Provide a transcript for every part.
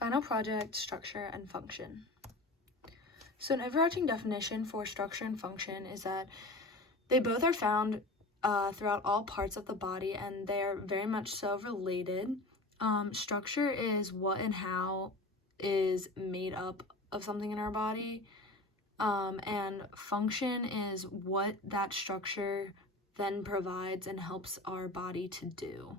Final project, structure, and function. So an overarching definition for structure and function is that they both are found throughout all parts of the body, and they are very much so related. Structure is what and how is made up of something in our body, and function is what that structure then provides and helps our body to do.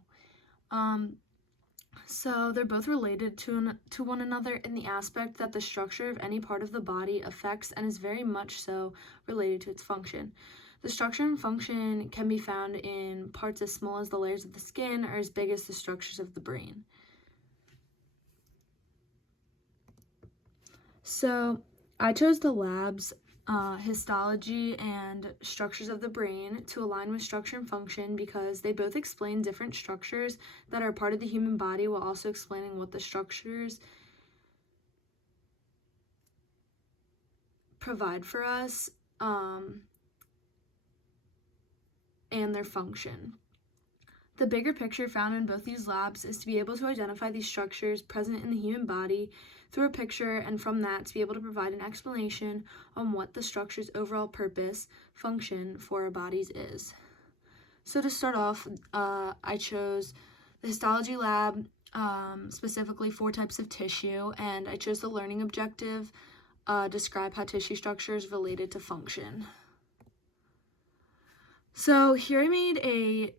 So they're both related to one another in the aspect that the structure of any part of the body affects and is very much so related to its function. The structure and function can be found in parts as small as the layers of the skin or as big as the structures of the brain. So I chose the labs histology and structures of the brain to align with structure and function because they both explain different structures that are part of the human body while also explaining what the structures provide for us and their function. The bigger picture found in both these labs is to be able to identify these structures present in the human body through a picture, and from that to be able to provide an explanation on what the structure's overall purpose, function for our bodies is. So to start off, I chose the histology lab, specifically 4 types of tissue, and I chose the learning objective, describe how tissue structure is related to function. So here I made a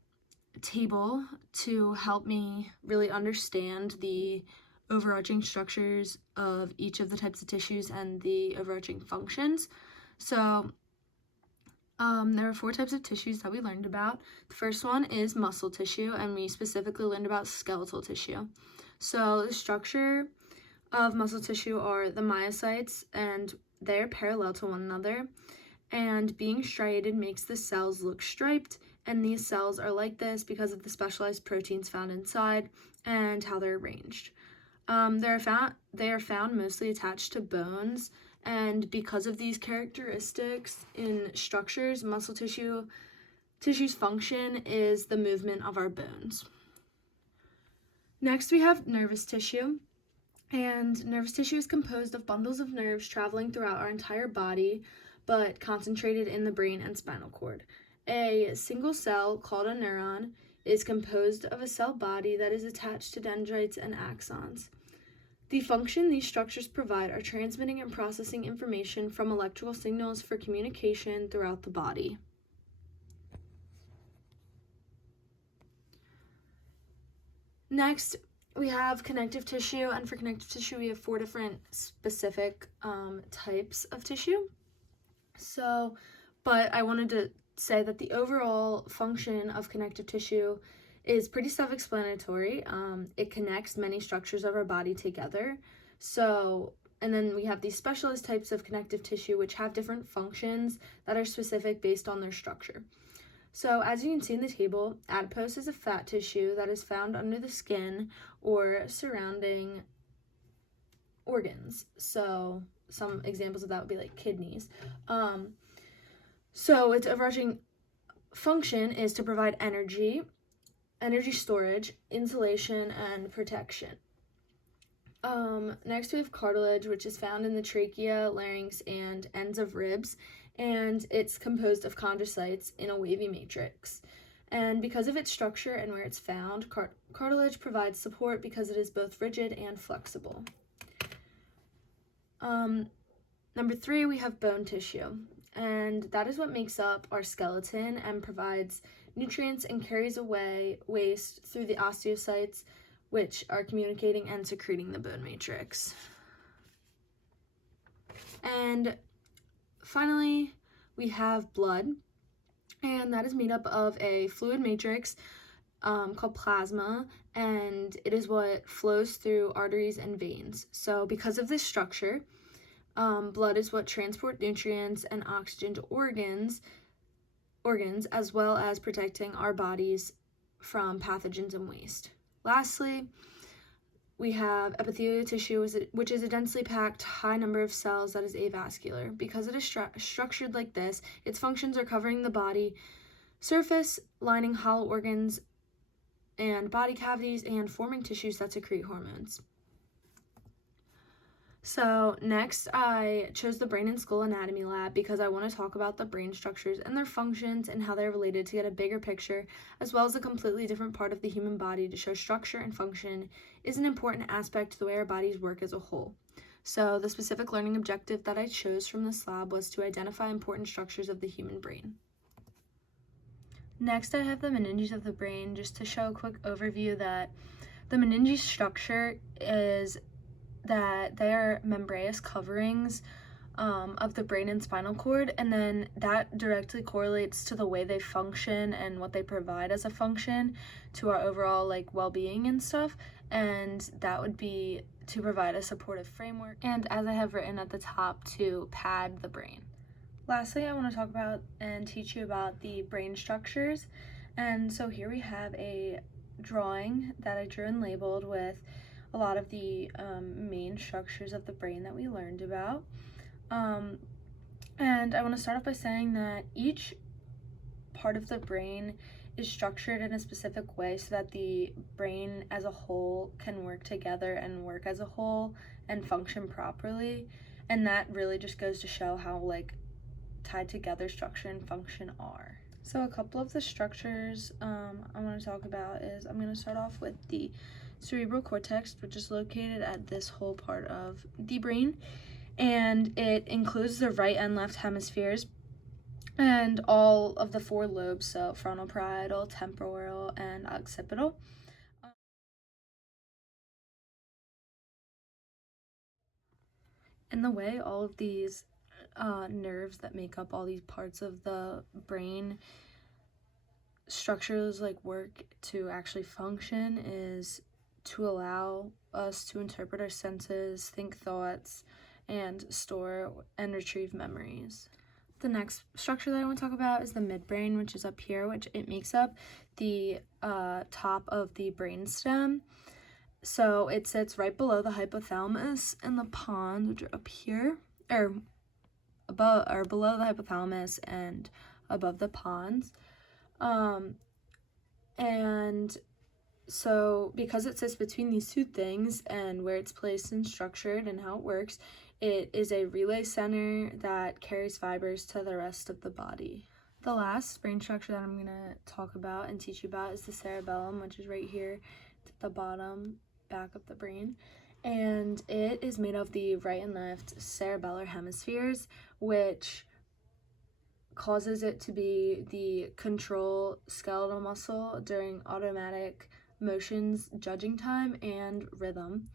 table to help me really understand the overarching structures of each of the types of tissues and the overarching functions. So there are 4 types of tissues that we learned about. The first one is muscle tissue, and we specifically learned about skeletal tissue. So the structure of muscle tissue are the myocytes, and they're parallel to one another, and being striated makes the cells look striped, and these cells are like this because of the specialized proteins found inside and how they're arranged. They are found mostly attached to bones, and because of these characteristics in structures, muscle tissue's function is the movement of our bones. Next, we have nervous tissue, and nervous tissue is composed of bundles of nerves traveling throughout our entire body, but concentrated in the brain and spinal cord. A single cell, called a neuron, is composed of a cell body that is attached to dendrites and axons. The function these structures provide are transmitting and processing information from electrical signals for communication throughout the body. Next, we have connective tissue, and for connective tissue, we have 4 different specific types of tissue. But I wanted to say that the overall function of connective tissue is pretty self-explanatory. It connects many structures of our body together. And then we have these specialized types of connective tissue which have different functions that are specific based on their structure. So as you can see in the table, adipose is a fat tissue that is found under the skin or surrounding organs. So some examples of that would be like kidneys. So its overarching function is to provide energy storage, insulation, and protection. Next we have cartilage, which is found in the trachea, larynx, and ends of ribs, and it's composed of chondrocytes in a wavy matrix. And because of its structure and where it's found, cartilage provides support because it is both rigid and flexible. Number 3, we have bone tissue, and that is what makes up our skeleton and provides nutrients and carries away waste through the osteocytes, which are communicating and secreting the bone matrix. And finally, we have blood, and that is made up of a fluid matrix called plasma, and it is what flows through arteries and veins. So because of this structure, blood is what transport nutrients and oxygen to organs, as well as protecting our bodies from pathogens and waste. Lastly, we have epithelial tissue, which is a densely packed high number of cells that is avascular. Because it is structured like this, its functions are covering the body surface, lining hollow organs and body cavities, and forming tissues that secrete hormones. So next, I chose the Brain and Skull Anatomy Lab because I want to talk about the brain structures and their functions and how they're related to get a bigger picture, as well as a completely different part of the human body to show structure and function is an important aspect to the way our bodies work as a whole. So the specific learning objective that I chose from this lab was to identify important structures of the human brain. Next, I have the meninges of the brain, just to show a quick overview that the meninges structure is that they are membranous coverings of the brain and spinal cord, and then that directly correlates to the way they function and what they provide as a function to our overall well-being and stuff, and that would be to provide a supportive framework, and as I have written at the top, to pad the brain. Lastly, I want to talk about and teach you about the brain structures, and so here we have a drawing that I drew and labeled with a lot of the main structures of the brain that we learned about. And I want to start off by saying that each part of the brain is structured in a specific way so that the brain as a whole can work together and work as a whole and function properly. And that really just goes to show how tied together structure and function are. So a couple of the structures I want to talk about is I'm going to start off with the cerebral cortex, which is located at this whole part of the brain, and it includes the right and left hemispheres and all of the 4 lobes, so frontal, parietal, temporal, and occipital. And the way all of these nerves that make up all these parts of the brain structures work to actually function is to allow us to interpret our senses, think thoughts, and store and retrieve memories. The next structure that I want to talk about is the midbrain, which is up here, which it makes up the top of the brainstem. So it sits right below the hypothalamus and the pons, which are up here, or above or below the hypothalamus and above the pons. And so because it sits between these 2 things and where it's placed and structured and how it works, it is a relay center that carries fibers to the rest of the body. The last brain structure that I'm going to talk about and teach you about is the cerebellum, which is right here at the bottom back of the brain. And it is made of the right and left cerebellar hemispheres, which causes it to be the control skeletal muscle during automatic motions, judging time, and rhythm.